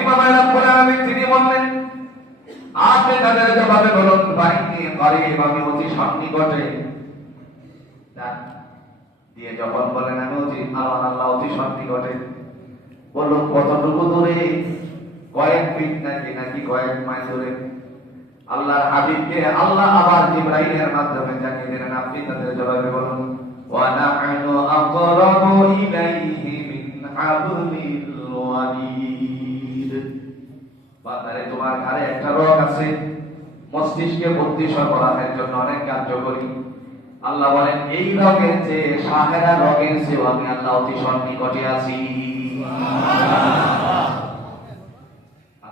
ইমাম রাব্বুল আলামিন তিনি বললেন, আপনি তাদের জবাবে বলুন, বাইনি করিব, আমি অতি সন্নিকটে। দিয়ে যখন বলেন আমি অতি, আমার আল্লাহ অতি সন্নিকটে, বলল কতটুকু দূরে? কয়েক ফিট নাকি কয়েক মাইল দূরে? আল্লাহর হাবিবকে আল্লাহ আবার জিবরাইলের মাধ্যমে জানিয়ে দিলেন, আপনি তাদের জবাবে বলুন, ওয়া নাহনু আকরাবু ইলাইহি মিন হাবলিল ওয়ারিদ। বান্দারে, তোমার ঘাড়ে একটা রগ আছে, মস্তিষ্কে বুদ্ধি সরবরাহের জন্য অনেক কার্যকরী। আল্লাহ বলেন, এই রগের চেয়ে সাহেরা রগের চেয়ে আমি আল্লাহ অতি সন্নিকটে আছি।